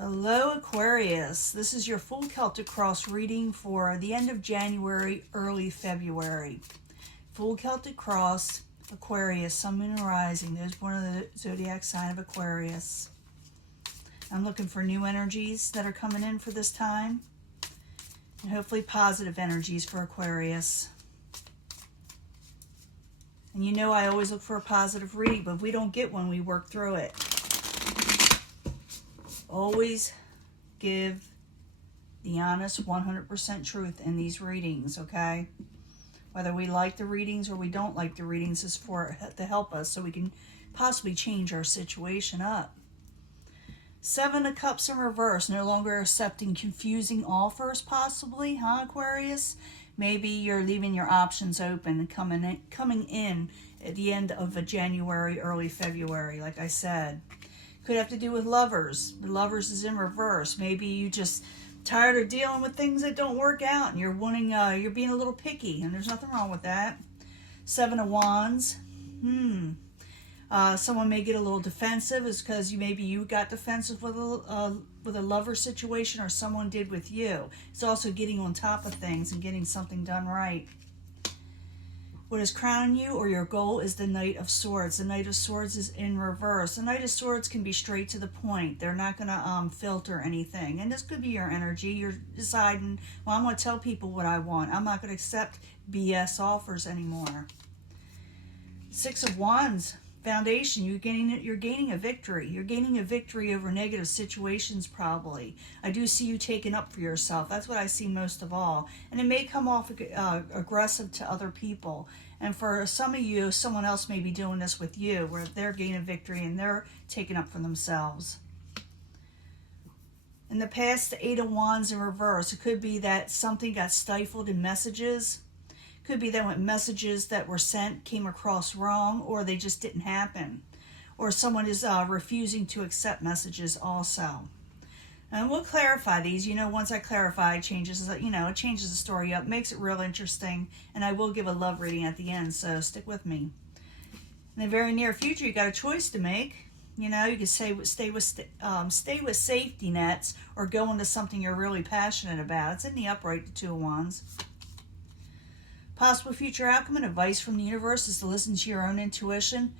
Hello Aquarius, this is your full Celtic Cross reading for the end of January, early February. Full Celtic Cross, Aquarius, Sun, Moon, and Rising. There's born in the zodiac sign of Aquarius. I'm looking for new energies that are coming in for this time, and hopefully positive energies for Aquarius. And you know I always look for a positive reading, but if we don't get one, we work through it. Always give the honest 100% truth in these readings, okay? Whether we like the readings or we don't like the readings is to help us so we can possibly change our situation up. Seven of Cups in reverse, no longer accepting confusing offers possibly, huh, Aquarius? Maybe you're leaving your options open and coming in at the end of January, early February, like I said. Could have to do with lovers. The lovers is in reverse. Maybe you just tired of dealing with things that don't work out and you're wanting, you're being a little picky, and there's nothing wrong with that. Seven of Wands. Someone may get a little defensive. It's because maybe you got defensive with a lover situation, or someone did with you. It's also getting on top of things and getting something done right. What is crowning you or your goal is the Knight of Swords. The Knight of Swords is in reverse. The Knight of Swords can be straight to the point. They're not going to filter anything. And this could be your energy. You're deciding, well, I'm going to tell people what I want. I'm not going to accept BS offers anymore. Six of Wands. Foundation, you're gaining a victory. You're gaining a victory over negative situations probably. I do see you taking up for yourself. That's what I see most of all. And it may come off aggressive to other people. And for some of you, someone else may be doing this with you, where they're gaining victory and they're taking up for themselves. In the past, the Eight of Wands in reverse. It could be that something got stifled in messages. Could be that when messages that were sent came across wrong, or they just didn't happen, or someone is refusing to accept messages also. And we'll clarify these. Once I clarify, it changes the story up, makes it real interesting, and I will give a love reading at the end, so stick with me. In the very near future, you got a choice to make. You can stay with safety nets, or go into something you're really passionate about. It's in the upright, the Two of Wands. Possible future outcome and advice from the universe is to listen to your own intuition.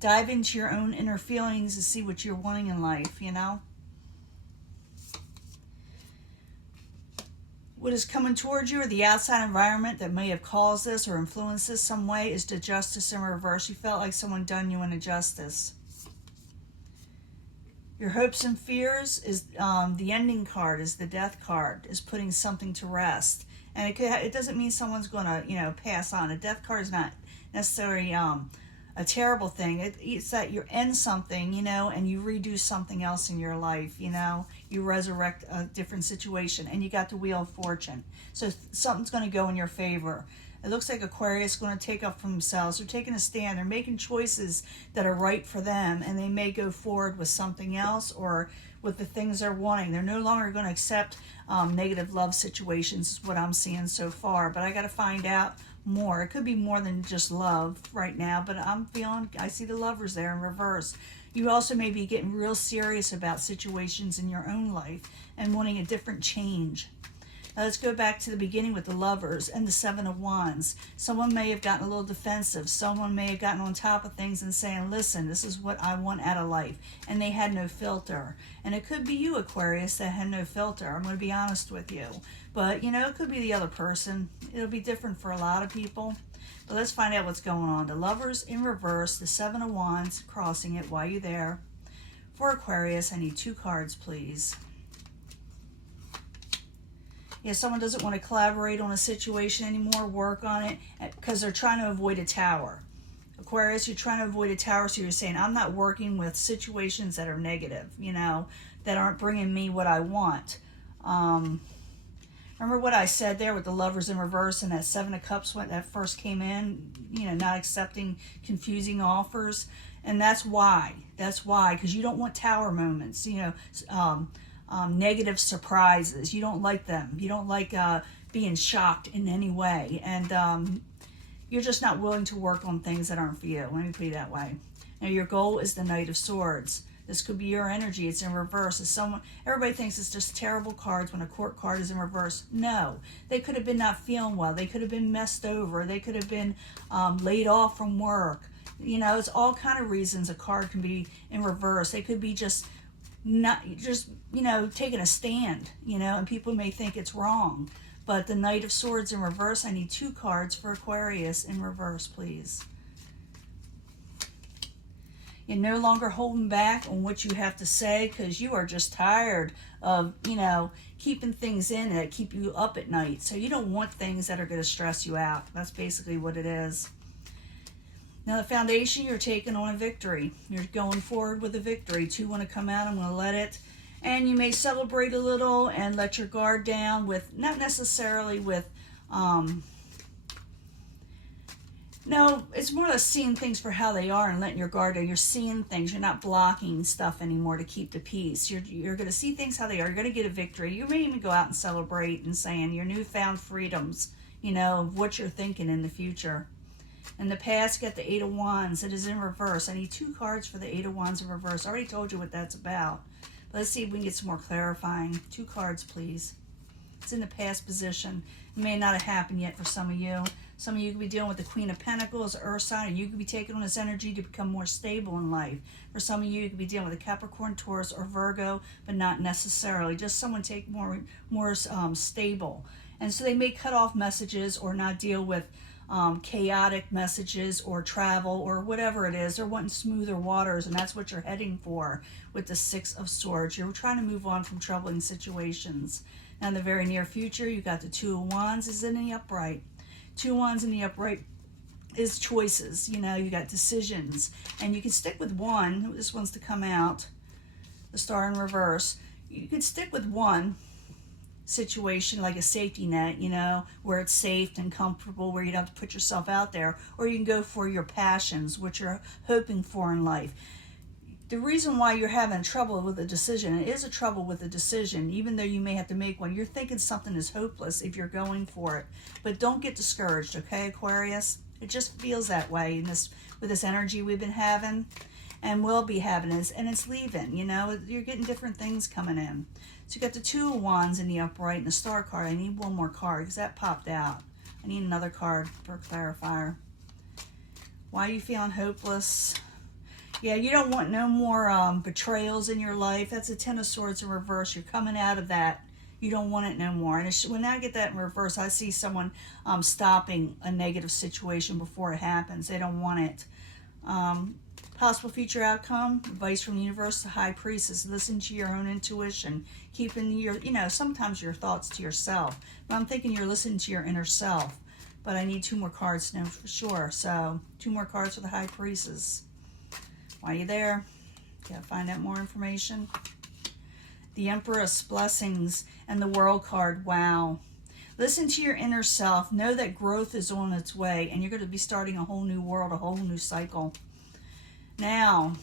Dive into your own inner feelings to see what you're wanting in life, What is coming towards you, or the outside environment that may have caused this or influenced this some way, is the Justice in reverse. You felt like someone done you an injustice. Your hopes and fears is the ending card, is the Death card, is putting something to rest. And it doesn't mean someone's going to, pass on. A death card is not necessarily a terrible thing. It's that you end something, and you redo something else in your life, You resurrect a different situation, and you got the Wheel of Fortune. So something's going to go in your favor. It looks like Aquarius is going to take up for themselves. They're taking a stand. They're making choices that are right for them, and they may go forward with something else, or with the things they're wanting. They're no longer going to accept negative love situations, is what I'm seeing so far. But I got to find out more. It could be more than just love right now, but I see the Lovers there in reverse. You also may be getting real serious about situations in your own life and wanting a different change. Now let's go back to the beginning with the Lovers and the Seven of Wands. Someone may have gotten a little defensive. Someone may have gotten on top of things and saying, listen, this is what I want out of life. And they had no filter. And it could be you, Aquarius, that had no filter. I'm going to be honest with you. But, it could be the other person. It'll be different for a lot of people. But let's find out what's going on. The Lovers in reverse, the Seven of Wands, crossing it while you're there. For Aquarius, I need 2 cards, please. Yeah, someone doesn't want to collaborate on a situation anymore, work on it, because they're trying to avoid a tower. Aquarius, you're trying to avoid a tower, so you're saying, I'm not working with situations that are negative, that aren't bringing me what I want. Remember what I said there with the Lovers in reverse and that Seven of Cups when that first came in, not accepting confusing offers? And that's why, because you don't want tower moments, negative surprises. You don't like them. You don't like being shocked in any way. And you're just not willing to work on things that aren't for you. Let me put it that way. Now, your goal is the Knight of Swords. This could be your energy. It's in reverse. It's someone. Everybody thinks it's just terrible cards when a court card is in reverse. No, they could have been not feeling well. They could have been messed over. They could have been laid off from work. You know, it's all kind of reasons a card can be in reverse. They could be just not just, you know, taking a stand, you know, and people may think it's wrong. But the Knight of Swords in reverse, I need 2 cards for Aquarius in reverse, please. You're no longer holding back on what you have to say because you are just tired of, you know, keeping things in that keep you up at night. So you don't want things that are going to stress you out. That's basically what it is. Now the foundation, you're taking on a victory. You're going forward with a victory. 2 want to come out. I'm going to let it. And you may celebrate a little and let your guard down with, not necessarily with, no, it's more or less seeing things for how they are and letting your guard down. You're seeing things. You're not blocking stuff anymore to keep the peace. You're going to see things how they are. You're going to get a victory. You may even go out and celebrate and saying your newfound freedoms, you know, of what you're thinking in the future. In the past, get the 8 of Wands. It is in reverse. I need 2 cards for the 8 of Wands in reverse. I already told you what that's about. Let's see if we can get some more clarifying. 2 cards, please. It's in the past position. It may not have happened yet for some of you. Some of you could be dealing with the Queen of Pentacles, Earth sign, and you could be taking on this energy to become more stable in life. For some of you, you could be dealing with a Capricorn, Taurus, or Virgo, but not necessarily. Just someone take more stable. And so they may cut off messages or not deal with chaotic messages or travel or whatever it is. They're wanting smoother waters, and that's what you're heading for with the 6 of Swords. You're trying to move on from troubling situations. Now in the very near future, you got the 2 of Wands is in the upright. 2 of Wands in the upright is choices. You know, you got decisions, and you can stick with one. This one's to come out, the Star in reverse. You can stick with one situation like a safety net, you know, where it's safe and comfortable, where you don't have to put yourself out there, or you can go for your passions, what you're hoping for in life. The reason why you're having trouble with a decision, it is a trouble with a decision, even though you may have to make one. You're thinking something is hopeless if you're going for it. But don't get discouraged, okay, Aquarius? It just feels that way in this, with this energy we've been having and will be having, and it's leaving, you know. You're getting different things coming in. So you got the 2 of Wands in the upright and the Star card. I need one more card because that popped out. I need another card for a clarifier. Why are you feeling hopeless? Yeah, you don't want no more betrayals in your life. That's a 10 of Swords in reverse. You're coming out of that. You don't want it no more. And when I get that in reverse, I see someone stopping a negative situation before it happens. They don't want it. Possible future outcome, advice from the universe, the High Priestess. Listen to your own intuition. Keeping your, you know, sometimes your thoughts to yourself. But I'm thinking you're listening to your inner self. But I need 2 more cards to know for sure. So 2 more cards for the High Priestess. Why are you there? Gotta find out more information. The Empress, blessings, and the World card. Wow. Listen to your inner self. Know that growth is on its way, and you're going to be starting a whole new world, a whole new cycle. Now,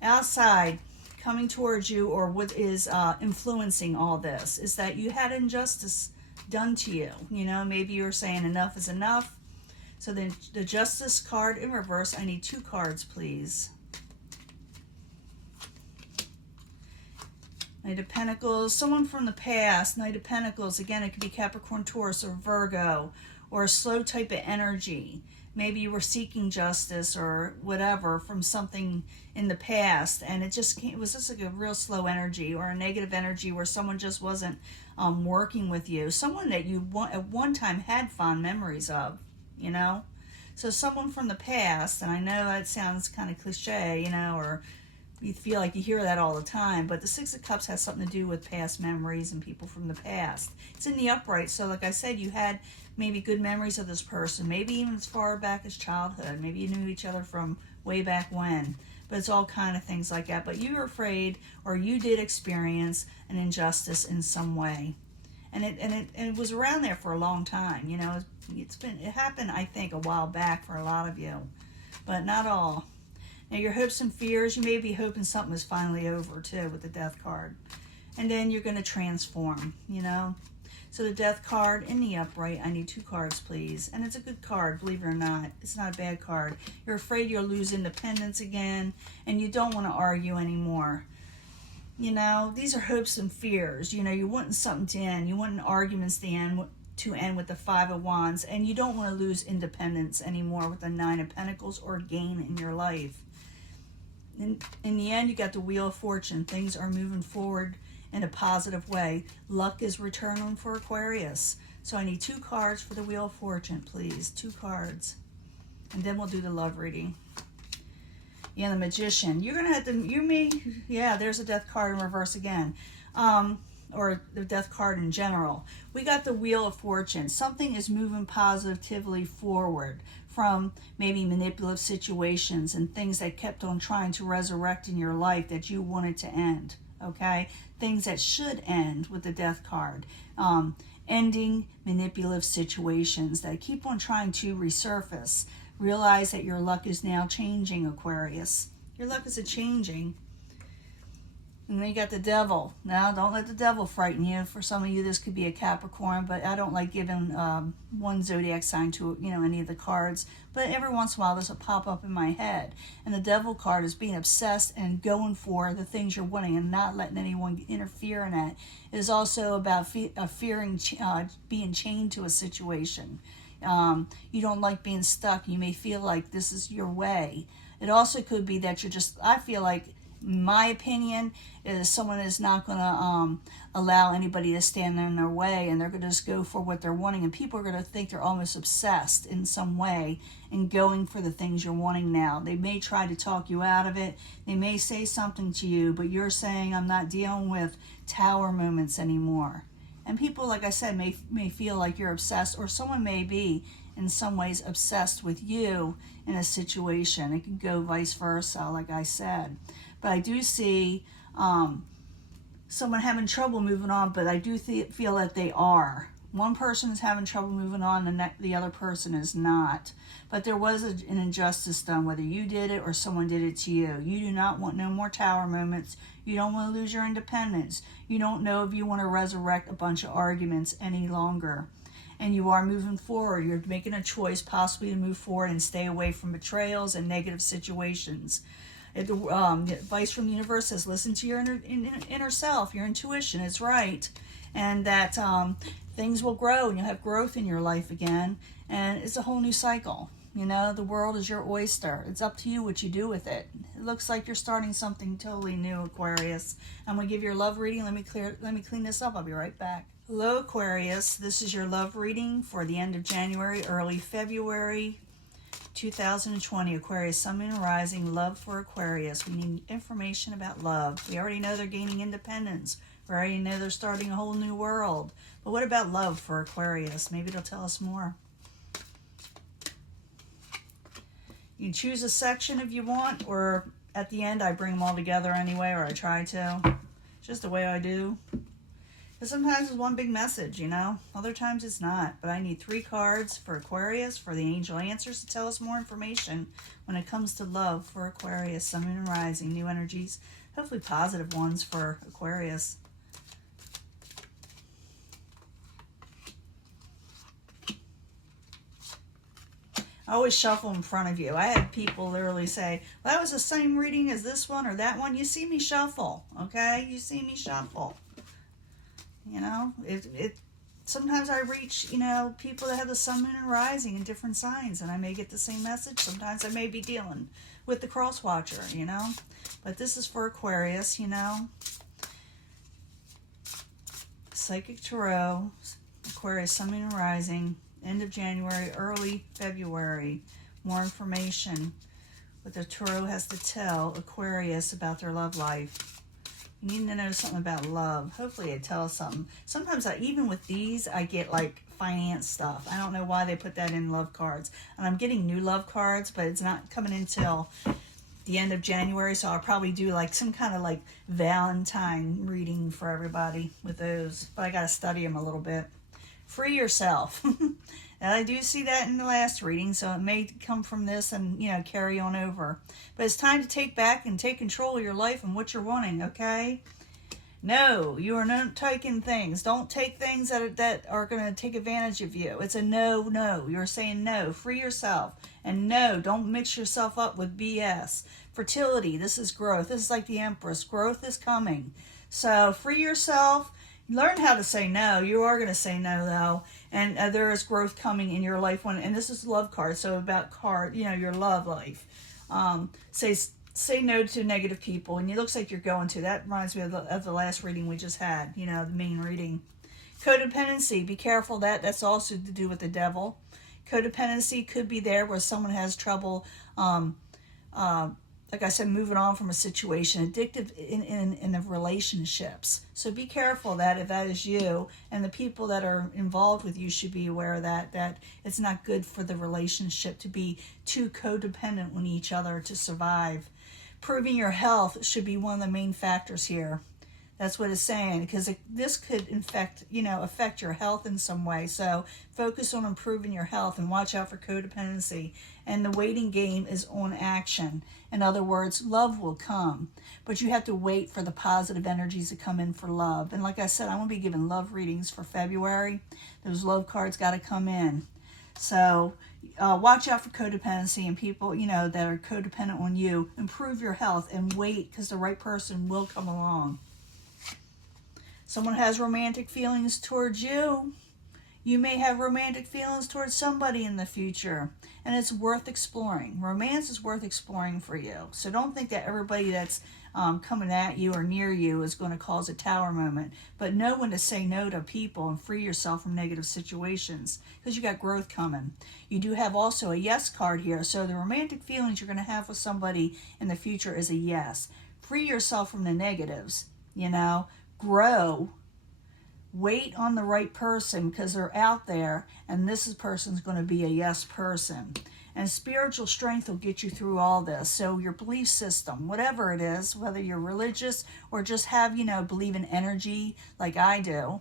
outside, coming towards you, or what is influencing all this, is that you had injustice done to you. You know, maybe you're saying enough is enough. So then the Justice card in reverse, I need 2 cards, please. Knight of Pentacles, someone from the past. Knight of Pentacles, again, it could be Capricorn, Taurus, or Virgo, or a slow type of energy. Maybe you were seeking justice or whatever from something in the past, and it was just like a real slow energy or a negative energy where someone just wasn't working with you. Someone that you at one time had fond memories of, you know? So someone from the past, and I know that sounds kind of cliche, you know, or you feel like you hear that all the time, but the 6 of Cups has something to do with past memories and people from the past. It's in the upright, so like I said, you had maybe good memories of this person, maybe even as far back as childhood. Maybe you knew each other from way back when, but it's all kind of things like that. But you were afraid, or you did experience an injustice in some way, and it was around there for a long time. You know, it happened, I think, a while back for a lot of you, but not all. Now your hopes and fears, you may be hoping something is finally over too with the Death card, and then you're going to transform. You know, So the Death card in the upright, I need 2 cards, please. And it's a good card, believe it or not. It's not a bad card. You're afraid you'll lose independence again, and you don't want to argue anymore. You know, these are hopes and fears. You know, you're wanting something to end. You want arguments to end with the 5 of Wands, and you don't want to lose independence anymore with the 9 of Pentacles or gain in your life. In the end, you got the Wheel of Fortune. Things are moving forward in a positive way. Luck is returning for Aquarius. So I need 2 cards for the Wheel of Fortune, please. 2 cards. And then we'll do the love reading. Yeah, the Magician. You're going to have to, yeah, there's a Death card in reverse again. Or the Death card in general. We got the Wheel of Fortune. Something is moving positively forward from maybe manipulative situations and things that kept on trying to resurrect in your life that you wanted to end, okay? Things that should end with the Death card. Ending manipulative situations that keep on trying to resurface. Realize that your luck is now changing, Aquarius. Your luck is changing. And then you got the Devil. Now, don't let the Devil frighten you. For some of you, this could be a Capricorn, but I don't like giving one zodiac sign to, any of the cards. But every once in a while, this will pop up in my head. And the Devil card is being obsessed and going for the things you're wanting and not letting anyone interfere in that. It is also about fearing being chained to a situation. You don't like being stuck. You may feel like this is your way. It also could be that I feel like, my opinion is someone is not going to allow anybody to stand in their way, and they're going to just go for what they're wanting, and people are going to think they're almost obsessed in some way in going for the things you're wanting now. They may try to talk you out of it. They may say something to you, but you're saying, I'm not dealing with tower moments anymore. And people, like I said, may feel like you're obsessed, or someone may be in some ways obsessed with you in a situation. It could go vice versa, like I said. But I do see someone having trouble moving on, but I do feel that they are. One person is having trouble moving on, and the other person is not. But there was an injustice done, whether you did it or someone did it to you. You do not want no more tower moments. You don't want to lose your independence. You don't know if you want to resurrect a bunch of arguments any longer. And you are moving forward. You're making a choice possibly to move forward and stay away from betrayals and negative situations. The advice from the universe says, listen to your inner self, your intuition. It's right. And that things will grow and you'll have growth in your life again. And it's a whole new cycle. The world is your oyster. It's up to you what you do with it. It looks like you're starting something totally new, Aquarius. I'm going to give you your love reading. Let me clean this up. I'll be right back. Hello, Aquarius. This is your love reading for the end of January, early February 2020. Aquarius, Sun, Moon, and Rising. Love for Aquarius. We need information about love. We already know they're gaining independence. We already know they're starting a whole new world. But what about love for Aquarius? Maybe it'll tell us more. You can choose a section if you want, or at the end I bring them all together anyway, or I try to. It's just the way I do. Because sometimes it's one big message, Other times it's not. But I need 3 cards for Aquarius, for the angel answers to tell us more information when it comes to love for Aquarius, Sun, Moon, and Rising, new energies, hopefully positive ones for Aquarius. I always shuffle in front of you. I had people literally say, well, that was the same reading as this one or that one. You see me shuffle, okay? You see me shuffle. Sometimes I reach, people that have the Sun, Moon, and Rising in different signs, and I may get the same message. Sometimes I may be dealing with the cross watcher, But this is for Aquarius, Psychic Tarot, Aquarius, Sun, Moon, and Rising, end of January, early February. More information. What the Tarot has to tell Aquarius about their love life. You need to know something about love. Hopefully it tells something. Sometimes even with these, I get like finance stuff. I don't know why they put that in love cards. And I'm getting new love cards, but it's not coming until the end of January. So I'll probably do like some kind of like Valentine reading for everybody with those. But I got to study them a little bit. Free yourself. And I do see that in the last reading, so it may come from this and, carry on over. But it's time to take back and take control of your life and what you're wanting, okay? No, you are not taking things. Don't take things that are going to take advantage of you. It's a no, no. You're saying no. Free yourself. And no, don't mix yourself up with BS. Fertility, this is growth. This is like the Empress. Growth is coming. So free yourself. Learn how to say no. You are going to say no, though. And there is growth coming in your life. And this is love card. So about your love life. Say no to negative people, and it looks like you're going to. That reminds me of the last reading we just had, the main reading. Codependency, be careful that's also to do with the devil. Codependency could be there where someone has trouble, like I said, moving on from a situation, addictive in the relationships. So be careful that if that is you, and the people that are involved with you should be aware of that it's not good for the relationship to be too codependent on each other to survive. Improving your health should be one of the main factors here. That's what it's saying, because this could affect your health in some way. So focus on improving your health and watch out for codependency. And the waiting game is on action. In other words, love will come, but you have to wait for the positive energies to come in for love. And like I said, I'm going to be giving love readings for February. Those love cards got to come in. So watch out for codependency and people, that are codependent on you. Improve your health and wait, because the right person will come along. Someone has romantic feelings towards you. You may have romantic feelings towards somebody in the future, and it's worth exploring. Romance is worth exploring for you. So don't think that everybody that's coming at you or near you is going to cause a tower moment. But know when to say no to people and free yourself from negative situations, because you got growth coming. You do have also a yes card here. So the romantic feelings you're going to have with somebody in the future is a yes. Free yourself from the negatives, grow. Wait on the right person, because they're out there, and this person's going to be a yes person. And spiritual strength will get you through all this. So your belief system, whatever it is, whether you're religious or just have, believe in energy like I do,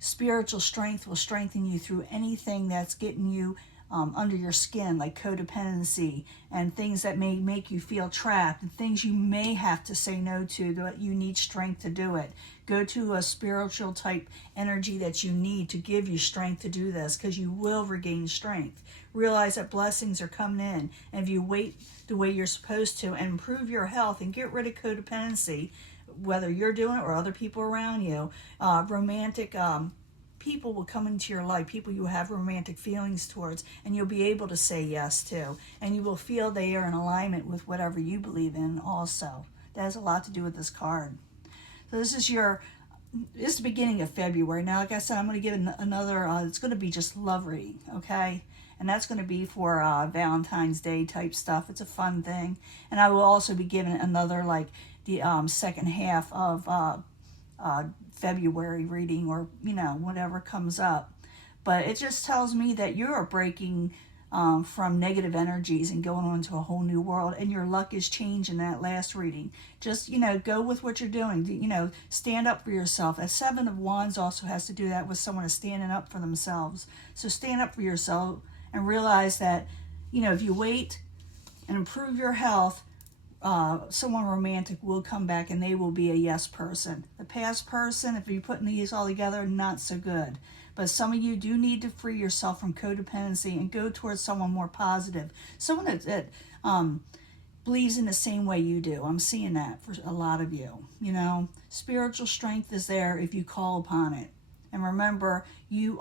spiritual strength will strengthen you through anything that's getting you under your skin, like codependency and things that may make you feel trapped, and things you may have to say no to, that you need strength to do it. Go to a spiritual type energy that you need to give you strength to do this, because you will regain strength. Realize that blessings are coming in, and if you wait the way you're supposed to and improve your health and get rid of codependency, whether you're doing it or other people around you, romantic people will come into your life, people you have romantic feelings towards, and you'll be able to say yes to, and you will feel they are in alignment with whatever you believe in also. That has a lot to do with this card. So this is the beginning of February. Now, like I said, I'm going to give another, it's going to be just love reading, okay? And that's going to be for Valentine's Day type stuff. It's a fun thing. And I will also be giving another, like, the second half of February reading, or whatever comes up. But it just tells me that you're breaking from negative energies and going on to a whole new world, and your luck is changing that last reading. Just go with what you're doing. Stand up for yourself. A 7 of Wands also has to do that with someone is standing up for themselves. So stand up for yourself and realize that if you wait and improve your health, someone romantic will come back, and they will be a yes person. The past person, if you're putting these all together, not so good. But some of you do need to free yourself from codependency and go towards someone more positive. Someone that believes in the same way you do. I'm seeing that for a lot of you. Spiritual strength is there if you call upon it. And remember, you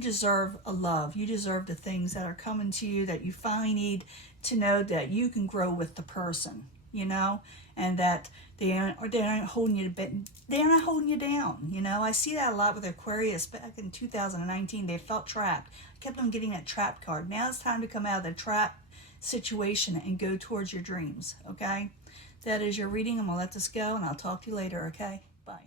deserve a love. You deserve the things that are coming to you, that you finally need to know that you can grow with the person, and that they're not holding you down. I see that a lot with Aquarius. Back in 2019, they felt trapped. I kept on getting that trap card. Now it's time to come out of the trap situation and go towards your dreams, okay? That is your reading. I'm going to let this go, and I'll talk to you later, okay? Bye.